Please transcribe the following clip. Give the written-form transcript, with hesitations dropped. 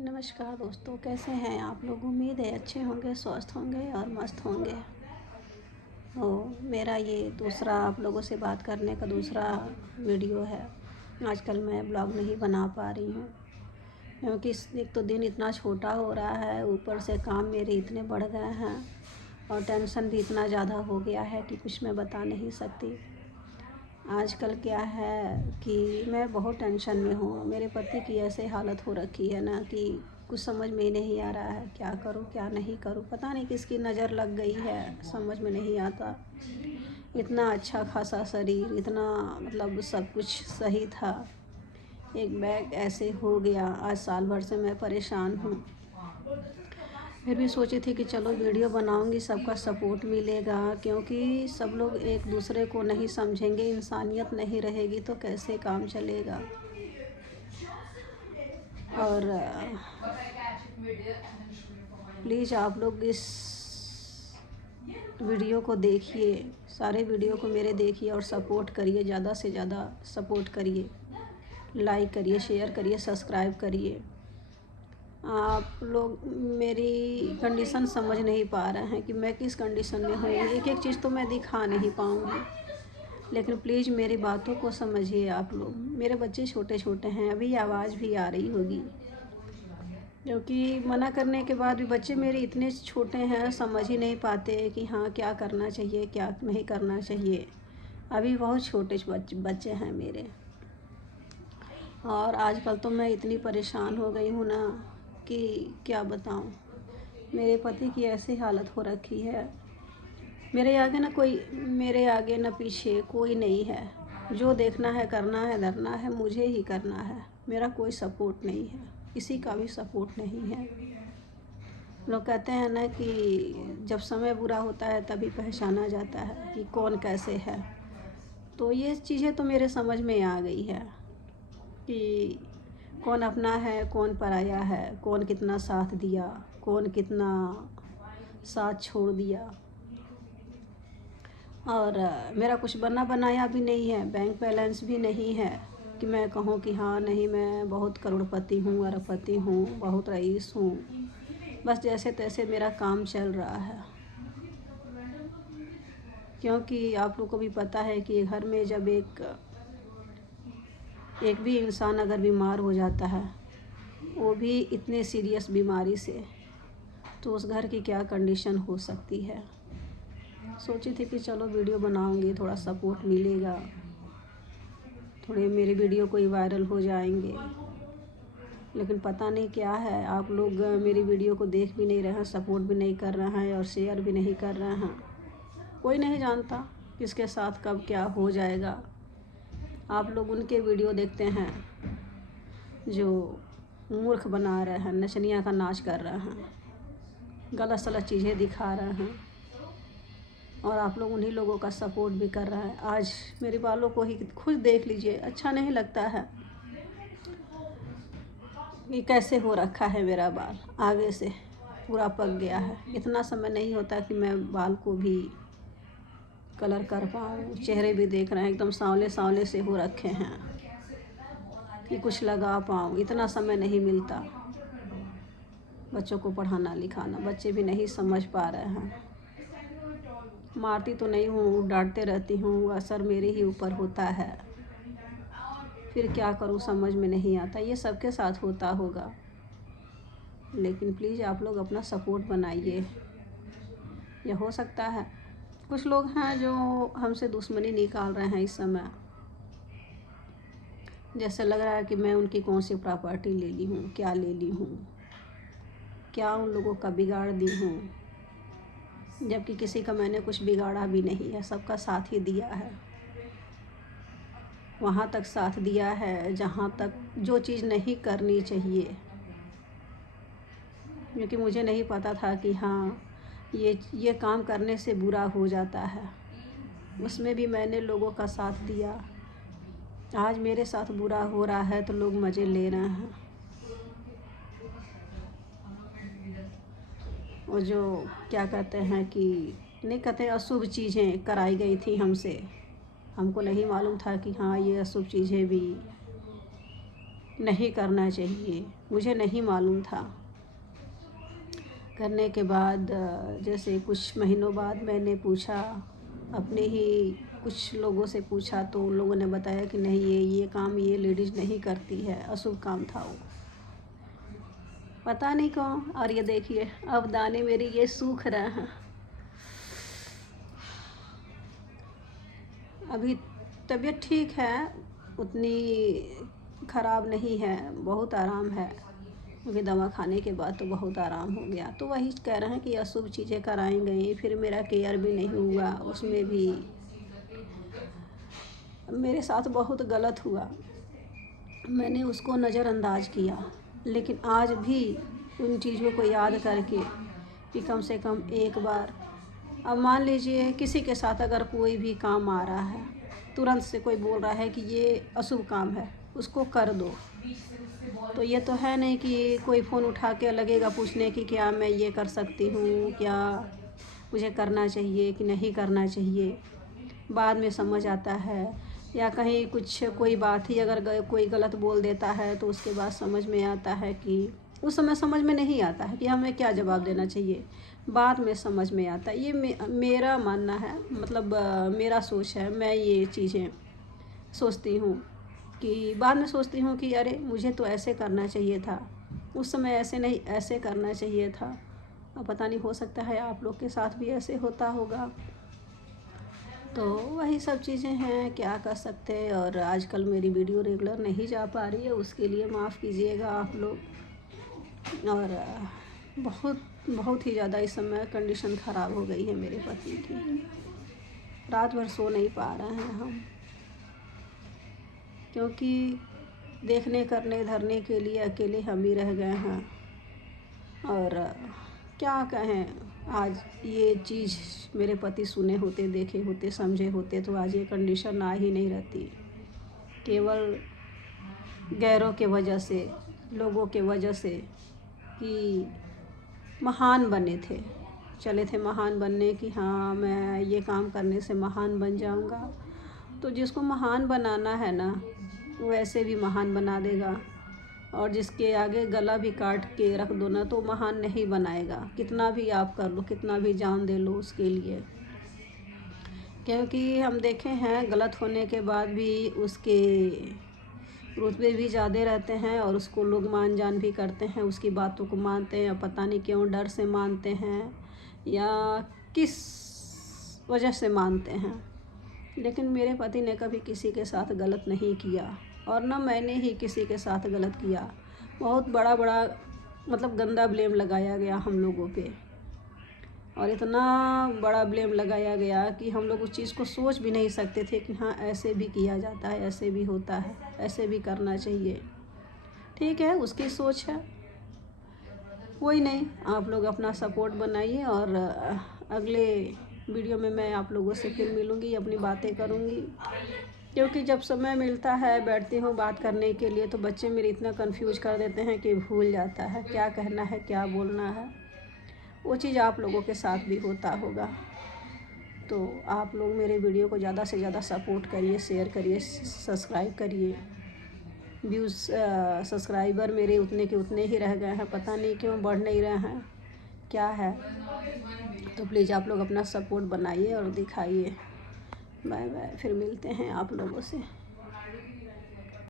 नमस्कार दोस्तों, कैसे हैं आप लोग। उम्मीद है अच्छे होंगे, स्वस्थ होंगे और मस्त होंगे। तो मेरा ये दूसरा आप लोगों से बात करने का दूसरा वीडियो है। आजकल मैं ब्लॉग नहीं बना पा रही हूँ क्योंकि एक तो दिन इतना छोटा हो रहा है, ऊपर से काम मेरे इतने बढ़ गए हैं और टेंशन भी इतना ज़्यादा हो गया है कि कुछ मैं बता नहीं सकती। आजकल क्या है कि मैं बहुत टेंशन में हूँ। मेरे पति की ऐसे हालत हो रखी है ना कि कुछ समझ में ही नहीं आ रहा है, क्या करूँ क्या नहीं करूँ। पता नहीं किसकी नज़र लग गई है, समझ में नहीं आता। इतना अच्छा खासा शरीर, इतना मतलब सब कुछ सही था, एक बैग ऐसे हो गया। आज साल भर से मैं परेशान हूँ। फिर भी सोची थी कि चलो वीडियो बनाऊंगी, सबका सपोर्ट मिलेगा, क्योंकि सब लोग एक दूसरे को नहीं समझेंगे, इंसानियत नहीं रहेगी तो कैसे काम चलेगा। और प्लीज़ आप लोग इस वीडियो को देखिए, सारे वीडियो को मेरे देखिए और सपोर्ट करिए, ज़्यादा से ज़्यादा सपोर्ट करिए, लाइक करिए, शेयर करिए, सब्सक्राइब करिए। आप लोग मेरी कंडीशन समझ नहीं पा रहे हैं कि मैं किस कंडीशन में हूँ। एक एक चीज़ तो मैं दिखा नहीं पाऊँगी, लेकिन प्लीज़ मेरी बातों को समझिए आप लोग। मेरे बच्चे छोटे छोटे हैं, अभी आवाज़ भी आ रही होगी, क्योंकि मना करने के बाद भी बच्चे मेरे इतने छोटे हैं, समझ ही नहीं पाते कि हाँ क्या करना चाहिए क्या नहीं करना चाहिए। अभी बहुत छोटे बच्चे हैं मेरे। और आजकल तो मैं इतनी परेशान हो गई हूँ ना कि क्या बताऊँ। मेरे पति की ऐसी हालत हो रखी है, मेरे आगे ना पीछे कोई नहीं है। जो देखना है करना है, धरना है, मुझे ही करना है। मेरा कोई सपोर्ट नहीं है, किसी का भी सपोर्ट नहीं है। लोग कहते हैं ना कि जब समय बुरा होता है तभी पहचाना जाता है कि कौन कैसे है। तो ये चीज़ें तो मेरे समझ में आ गई है कि कौन अपना है कौन पराया है, कौन कितना साथ दिया, कौन कितना साथ छोड़ दिया। और मेरा कुछ बना बनाया भी नहीं है, बैंक बैलेंस भी नहीं है कि मैं कहूँ कि हाँ नहीं मैं बहुत करोड़पति हूँ, अरबपति हूँ, बहुत रईस हूँ। बस जैसे तैसे मेरा काम चल रहा है, क्योंकि आप लोग को भी पता है कि घर में जब एक भी इंसान अगर बीमार हो जाता है, वो भी इतने सीरियस बीमारी से, तो उस घर की क्या कंडीशन हो सकती है। सोची थी कि चलो वीडियो बनाऊंगी, थोड़ा सपोर्ट मिलेगा, थोड़े मेरे वीडियो कोई वायरल हो जाएंगे। लेकिन पता नहीं क्या है, आप लोग मेरी वीडियो को देख भी नहीं रहे हैं, सपोर्ट भी नहीं कर रहे हैं और शेयर भी नहीं कर रहे हैं। कोई नहीं जानता किसके साथ कब क्या हो जाएगा। आप लोग उनके वीडियो देखते हैं जो मूर्ख बना रहे हैं, नचनिया का नाच कर रहे हैं, गलत सलत चीज़ें दिखा रहे हैं, और आप लोग उन्हीं लोगों का सपोर्ट भी कर रहे हैं। आज मेरे बालों को ही खुद देख लीजिए, अच्छा नहीं लगता है कि कैसे हो रखा है मेरा बाल, आगे से पूरा पक गया है। इतना समय नहीं होता कि मैं बाल को भी कलर कर पाऊँ। चेहरे भी देख रहे हैं एकदम सांवले सांवले से हो रखे हैं कि कुछ लगा पाऊँ, इतना समय नहीं मिलता। बच्चों को पढ़ाना लिखाना, बच्चे भी नहीं समझ पा रहे हैं। मारती तो नहीं हूँ, डांटते रहती हूँ, असर मेरे ही ऊपर होता है। फिर क्या करूँ समझ में नहीं आता। ये सबके साथ होता होगा, लेकिन प्लीज़ आप लोग अपना सपोर्ट बनाइए। यह हो सकता है कुछ लोग हैं जो हमसे दुश्मनी निकाल रहे हैं इस समय। जैसे लग रहा है कि मैं उनकी कौन सी प्रॉपर्टी ले ली हूँ, क्या ले ली हूँ, क्या उन लोगों का बिगाड़ दी हूँ, जबकि किसी का मैंने कुछ बिगाड़ा भी नहीं है। सबका साथ ही दिया है, वहाँ तक साथ दिया है जहाँ तक जो चीज़ नहीं करनी चाहिए, क्योंकि मुझे नहीं पता था कि हाँ ये काम करने से बुरा हो जाता है। उसमें भी मैंने लोगों का साथ दिया। आज मेरे साथ बुरा हो रहा है तो लोग मज़े ले रहे हैं। और जो क्या कहते हैं कि नहीं कहते, अशुभ चीज़ें कराई गई थी हमसे, हमको नहीं मालूम था कि हाँ ये अशुभ चीज़ें भी नहीं करना चाहिए, मुझे नहीं मालूम था। करने के बाद जैसे कुछ महीनों बाद मैंने पूछा, अपने ही कुछ लोगों से पूछा, तो उन लोगों ने बताया कि नहीं, ये काम ये लेडीज़ नहीं करती है, अशुभ काम था वो, पता नहीं कौन। और ये देखिए अब दाने मेरी ये सूख रहे हैं। अभी तबीयत ठीक है, उतनी ख़राब नहीं है, बहुत आराम है, क्योंकि दवा खाने के बाद तो बहुत आराम हो गया। तो वही कह रहे हैं कि अशुभ चीज़ें कराई गई, फिर मेरा केयर भी नहीं हुआ, उसमें भी मेरे साथ बहुत गलत हुआ, मैंने उसको नज़रअंदाज किया। लेकिन आज भी उन चीज़ों को याद करके कि कम से कम एक बार, अब मान लीजिए किसी के साथ अगर कोई भी काम आ रहा है, तुरंत से कोई बोल रहा है कि ये अशुभ काम है, उसको कर दो, तो ये तो है नहीं कि कोई फ़ोन उठा के लगेगा पूछने की क्या मैं ये कर सकती हूँ, क्या मुझे करना चाहिए कि नहीं करना चाहिए। बाद में समझ आता है, या कहीं कुछ कोई बात ही अगर कोई गलत बोल देता है तो उसके बाद समझ में आता है कि उस समय समझ में नहीं आता है कि हमें क्या जवाब देना चाहिए, बाद में समझ में आता है। ये मेरा मानना है, मतलब मेरा सोच है, मैं ये चीज़ें सोचती हूँ कि बाद में सोचती हूँ कि अरे मुझे तो ऐसे करना चाहिए था, उस समय ऐसे नहीं, ऐसे करना चाहिए था। अब पता नहीं, हो सकता है आप लोग के साथ भी ऐसे होता होगा। तो वही सब चीज़ें हैं, क्या कर सकते हैं। और आजकल मेरी वीडियो रेगुलर नहीं जा पा रही है, उसके लिए माफ़ कीजिएगा आप लोग। और बहुत बहुत ही ज़्यादा इस समय कंडीशन ख़राब हो गई है मेरे पति की, रात भर सो नहीं पा रहे हैं हम, क्योंकि देखने करने धरने के लिए अकेले हम ही रह गए हैं। और क्या कहें, आज ये चीज़ मेरे पति सुने होते, देखे होते, समझे होते तो आज ये कंडीशन आ ही नहीं रहती। केवल गैरों के वजह से, लोगों के वजह से कि महान बने थे, चले थे महान बनने की, हाँ मैं ये काम करने से महान बन जाऊंगा। तो जिसको महान बनाना है ना, वो ऐसे भी महान बना देगा, और जिसके आगे गला भी काट के रख दो ना तो महान नहीं बनाएगा, कितना भी आप कर लो, कितना भी जान दे लो उसके लिए। क्योंकि हम देखे हैं गलत होने के बाद भी उसके रुतबे भी ज़्यादा रहते हैं, और उसको लोग मान जान भी करते हैं, उसकी बातों को मानते हैं, पता नहीं क्यों डर से मानते हैं या किस वजह से मानते हैं। लेकिन मेरे पति ने कभी किसी के साथ गलत नहीं किया, और ना मैंने ही किसी के साथ गलत किया। बहुत बड़ा मतलब गंदा ब्लेम लगाया गया हम लोगों पे, और इतना बड़ा ब्लेम लगाया गया कि हम लोग उस चीज़ को सोच भी नहीं सकते थे कि हाँ ऐसे भी किया जाता है, ऐसे भी होता है, ऐसे भी करना चाहिए। ठीक है, उसकी सोच है, कोई नहीं, आप लोग अपना सपोर्ट बनाइए। और अगले वीडियो में मैं आप लोगों से फिर मिलूँगी, अपनी बातें करूँगी, क्योंकि जब समय मिलता है बैठती हूँ बात करने के लिए तो बच्चे मेरे इतना कंफ्यूज कर देते हैं कि भूल जाता है क्या कहना है, क्या बोलना है। वो चीज़ आप लोगों के साथ भी होता होगा। तो आप लोग मेरे वीडियो को ज़्यादा से ज़्यादा सपोर्ट करिए, शेयर करिए, सब्सक्राइब करिए। व्यूज़ सब्सक्राइबर मेरे उतने के उतने ही रह गए हैं, पता नहीं क्यों बढ़ नहीं रहे हैं, क्या है। तो प्लीज़ आप लोग अपना सपोर्ट बनाइए और दिखाइए। बाय बाय, फिर मिलते हैं आप लोगों से।